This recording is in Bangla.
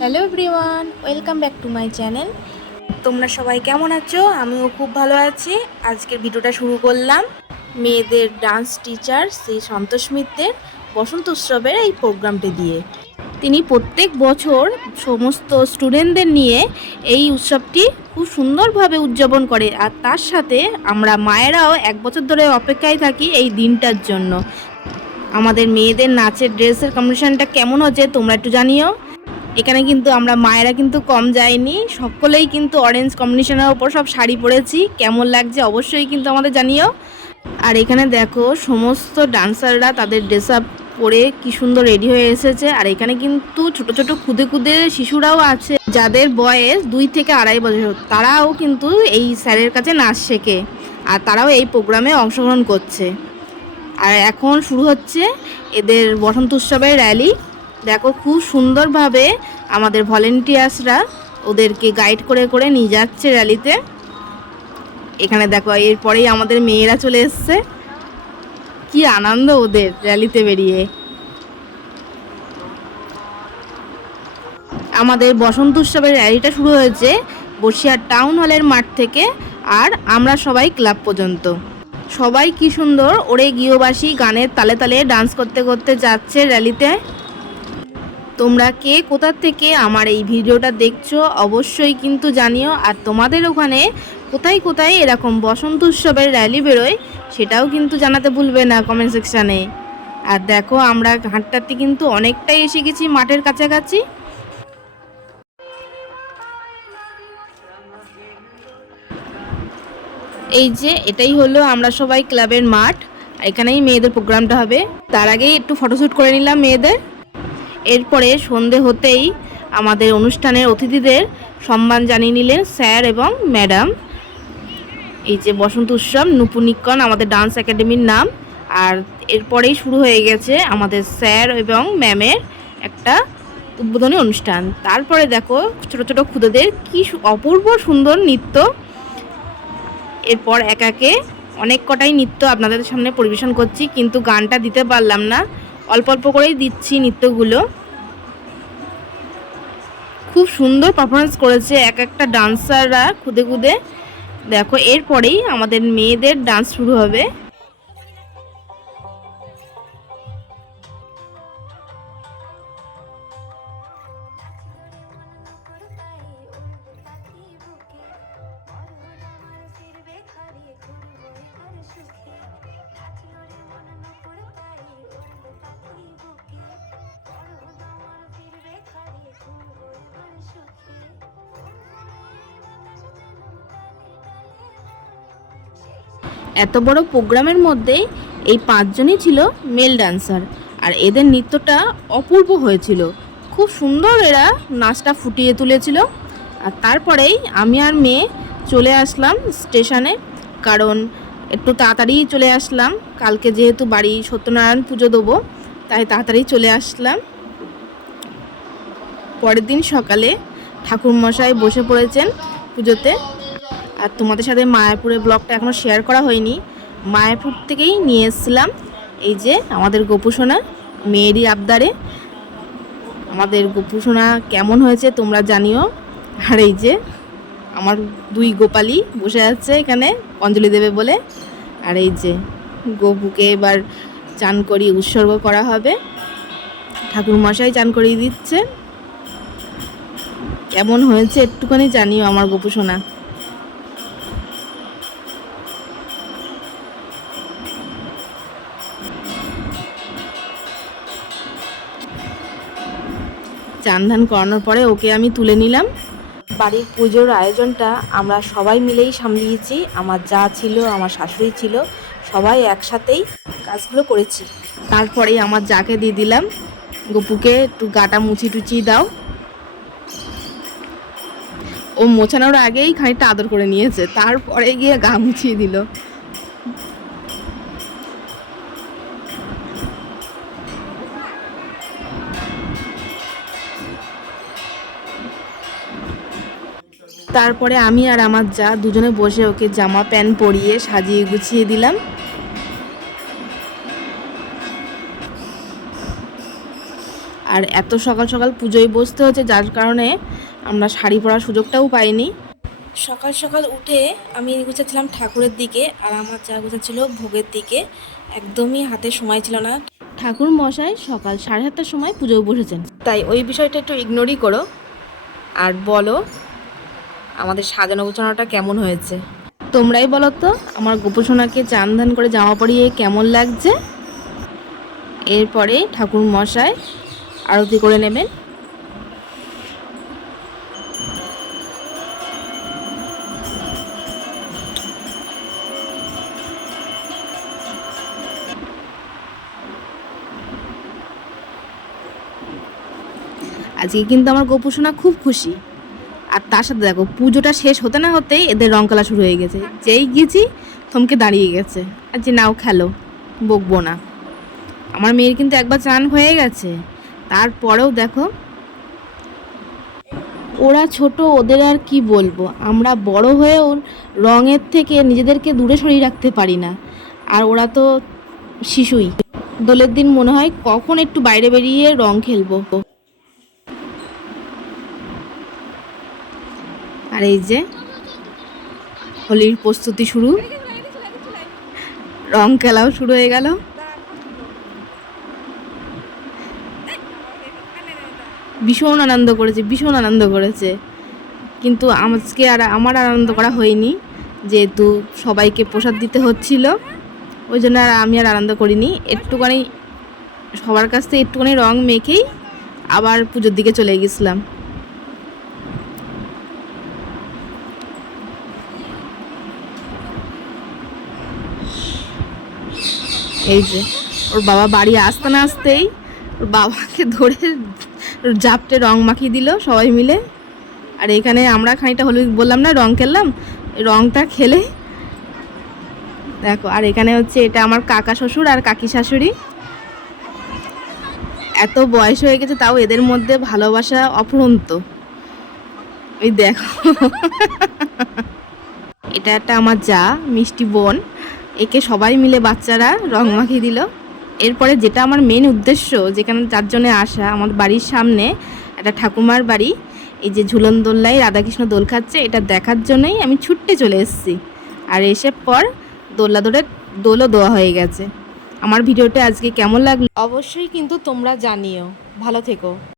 Hello everyone, welcome back to my channel. তোমরা সবাই কেমন আছো? আমিও খুব ভালো আছি। আজকের ভিডিওটা শুরু করলাম মেয়েদের ডান্স টিচার শ্রী সন্তোষ মিত্রের বসন্ত উৎসবের এই প্রোগ্রামটি দিয়ে। তিনি প্রত্যেক বছর সমস্ত স্টুডেন্টদের নিয়ে এই উৎসবটি খুব সুন্দরভাবে উদযাপন করে, আর তার সাথে আমরা মায়েরাও এক বছর ধরে অপেক্ষায় থাকি এই দিনটার জন্য। আমাদের মেয়েদের নাচের ড্রেসের কম্বিনেশনটা কেমন হচ্ছে তোমরা একটু জানিও। এখানে কিন্তু আমরা মায়েরা কিন্তু কম যায়নি, সকলেই কিন্তু অরেঞ্জ কম্বিনেশনের ওপর সব শাড়ি পরেছি। কেমন লাগছে অবশ্যই কিন্তু আমাদের জানিও। আর এখানে দেখো সমস্ত ডান্সাররা তাদের ড্রেস আপ পরে কি সুন্দর রেডি হয়ে এসেছে। আর এখানে কিন্তু ছোট ছোট খুদে খুদে শিশুরাও আছে, যাদের বয়স 2 থেকে 2.5 বছর। তারাও কিন্তু এই স্যারের কাছে নাচ শেখে, আর তারাও এই প্রোগ্রামে অংশগ্রহণ করছে। আর এখন শুরু হচ্ছে এদের বসন্ত উৎসবের র্যালি। দেখো খুব সুন্দরভাবে আমাদের ভলেন্টিয়ার্সরা ওদেরকে গাইড করে করে নিয়ে যাচ্ছে র্যালিতে। এখানে দেখো এরপরেই আমাদের মেয়েরা চলে এসছে, কি আনন্দ ওদের র্যালিতে বেরিয়ে। আমাদের বসন্ত উৎসবের র্যালিটা শুরু হয়েছে বসিরহাট টাউন হলের মাঠ থেকে, আর আমরা সবাই ক্লাব পর্যন্ত। সবাই কি সুন্দর ওরে গৃহবাসী গানের তালে তালে ডান্স করতে করতে যাচ্ছে র্যালিতে। তোমরা কে কোথা থেকে আমার এই ভিডিওটা দেখছো অবশ্যই কিন্তু জানিও। আর তোমাদের ওখানে কোথায় কোথায় এরকম বসন্ত উৎসবের র্যালি বেরোয় সেটাও কিন্তু জানাতে ভুলবে না কমেন্ট সেকশানে। আর দেখো আমরা হাঁটতে কিন্তু অনেকটাই এসে গেছি মাঠের কাছাকাছি। এই যে এটাই হলো আমরা সবাই ক্লাবের মাঠ, এখানেই মেয়েদের প্রোগ্রামটা হবে। তার আগেই একটু ফটোশ্যুট করে নিলাম মেয়েদের। এরপরে সন্ধে হতেই আমাদের অনুষ্ঠানের অতিথিদের সম্মান জানিয়ে নিলেন স্যার এবং ম্যাডাম। এই যে বসন্ত উৎসব নুপুনিকন আমাদের ডান্স একাডেমির নাম। আর এরপরেই শুরু হয়ে গেছে আমাদের স্যার এবং ম্যামের একটা উদ্বোধনী অনুষ্ঠান। তারপরে দেখো ছোট ছোট খুদেদের কি অপূর্ব সুন্দর নৃত্য। এরপর একে অনেক কটাই নৃত্য আপনাদের সামনে পরিবেশন করছি, কিন্তু গানটা দিতে পারলাম না, অল্প অল্প করেই দিচ্ছি নৃত্যগুলো। খুব সুন্দর পারফরমেন্স করেছে এক একটা ডান্সাররা খুদে খুদে। দেখো এরপরেই আমাদের মেয়েদের ডান্স শুরু হবে। এত বড় প্রোগ্রামের মধ্যে এই 5 জনই ছিল মেল ডান্সার, আর এদের নৃত্যটা অপূর্ব হয়েছিল। খুব সুন্দর এরা নাচটা ফুটিয়ে তুলেছিল। আর তারপরেই আমি আর মেয়ে চলে আসলাম স্টেশনে, কারণ একটু তাড়াতাড়ি চলে আসলাম। কালকে যেহেতু বাড়ি সত্যনারায়ণ পুজো দেবো, তাই তাড়াতাড়ি চলে আসলাম। পরের দিন সকালে ঠাকুরমশাই বসে পড়েছেন পুজোতে। আর তোমাদের সাথে মায়াপুরের ব্লগটা এখনও শেয়ার করা হয়নি, মায়াপুর থেকেই নিয়ে এসেছিলাম। এই যে আমাদের গোপুসোনা মেয়েরই আবদারে। আমাদের গোপুসোনা কেমন হয়েছে তোমরা জানিও। আর এই যে আমার 2 গোপালি বসে আছে এখানে অঞ্জলি দেবে বলে। আর এই যে গোপুকে এবার চান করিয়ে উৎসর্গ করা হবে, ঠাকুরমশাই চান করিয়ে দিচ্ছে। কেমন হয়েছে একটুখানি জানিও আমার গোপুসোনা। চান ধান করানোর পরে ওকে আমি তুলে নিলাম। বাড়ির পুজোর আয়োজনটা আমরা সবাই মিলেই সামলিয়েছি। আমার যা ছিল, আমার শাশুড়ি ছিল, সবাই একসাথেই কাজগুলো করেছি। তারপরেই আমার যাকে দিয়ে দিলাম, গপুকে একটু গাটা মুছি টুচি দাও। ও মোছানোর আগেই খানিকটা আদর করে নিয়েছে, তারপরে গিয়ে গা মুছিয়ে দিল। তারপরে আমি আর আমার যা দুজনে বসে ওকে জামা প্যান্ট পরিয়ে সাজিয়ে গুছিয়ে দিলাম। আর আর এত সকাল সকাল পুজোয় বসতে হচ্ছে, যার কারণে আমরা শাড়ি পরার সুযোগটাও পাইনি। সকাল সকাল উঠে আমি গুছাচ্ছিলাম ঠাকুরের দিকে, আর আমার যা গুছাচ্ছিল ভোগের দিকে। একদমই হাতে সময় ছিল না। ঠাকুর মশাই সকাল 7:30টার সময় পুজোয় বসেছেন, তাই ওই বিষয়টা একটু ইগনোরই করো আর বলো আমাদের সাজানো গোছানোটা কেমন হয়েছে। তোমরাই বলো তো আমার গোপসোনাকে চান ধান করে জামা পরিয়ে কেমন লাগছে। এরপরে ঠাকুর মশাই আরতি করে নেবেন। আজকে কিন্তু আমার গোপসোনা খুব খুশি। আর তার সাথে দেখো পুজোটা শেষ হতে না হতেই এদের রং খেলা শুরু হয়ে গেছে। যেই গিয়েছি থমকে দাঁড়িয়ে গেছে, আর যে নাও খেলো, বকবো না। আমার মেয়ের কিন্তু একবার চান হয়ে গেছে, তারপরেও দেখো ওরা ছোট, ওদের আর কি বলবো। আমরা বড় হয়েও রঙের থেকে নিজেদেরকে দূরে সরিয়ে রাখতে পারি না, আর ওরা তো শিশুই। দোলের দিন মনে হয় কখন একটু বাইরে বেরিয়ে রং খেলবো। আর এই যে হোলির প্রস্তুতি শুরু, রং খেলাও শুরু হয়ে গেল। ভীষণ আনন্দ করেছে, ভীষণ আনন্দ করেছে। কিন্তু আজকে আর আমার আনন্দ করা হয়নি, যেহেতু সবাইকে প্রসাদ দিতে হচ্ছিল, ওই জন্য আর আমি আর আনন্দ করিনি। একটুখানি সবার কাছ থেকে একটুখানি রং মেখেই আবার পুজোর দিকে চলে গেছিলাম। এই যে ওর বাবা বাড়ি আসতে না আসতেই ওর বাবাকে ধরে জাপটে রং মাখিয়ে দিল সবাই মিলে। আর এখানে আমরা খানিকটা হলুদ বললাম না রং খেললাম, রংটা খেলে দেখো। আর এখানে হচ্ছে এটা আমার কাকা শ্বশুর আর কাকি শাশুড়ি। এত বয়স হয়ে গেছে তাও এদের মধ্যে ভালোবাসা অফুরন্ত। ওই দেখো এটা একটা আমার যা মিষ্টি বোন, একে সবাই মিলে বাচ্চারা রং মাখিয়ে দিল। এরপরে যেটা আমার মেন উদ্দেশ্য, যেখানে যার জন্য আসা, আমার বাড়ির সামনে একটা ঠাকুমার বাড়ি, এই যে ঝুলন দোলনায় রাধাকৃষ্ণ দোল খাচ্ছে, এটা দেখার জন্যই আমি ছুটতে চলে এসেছি। আর এসে পর দোলনা ধরে দোলও দেওয়া হয়ে গেছে। আমার ভিডিওটা আজকে কেমন লাগলো অবশ্যই কিন্তু তোমরা জানিও। ভালো থেকো।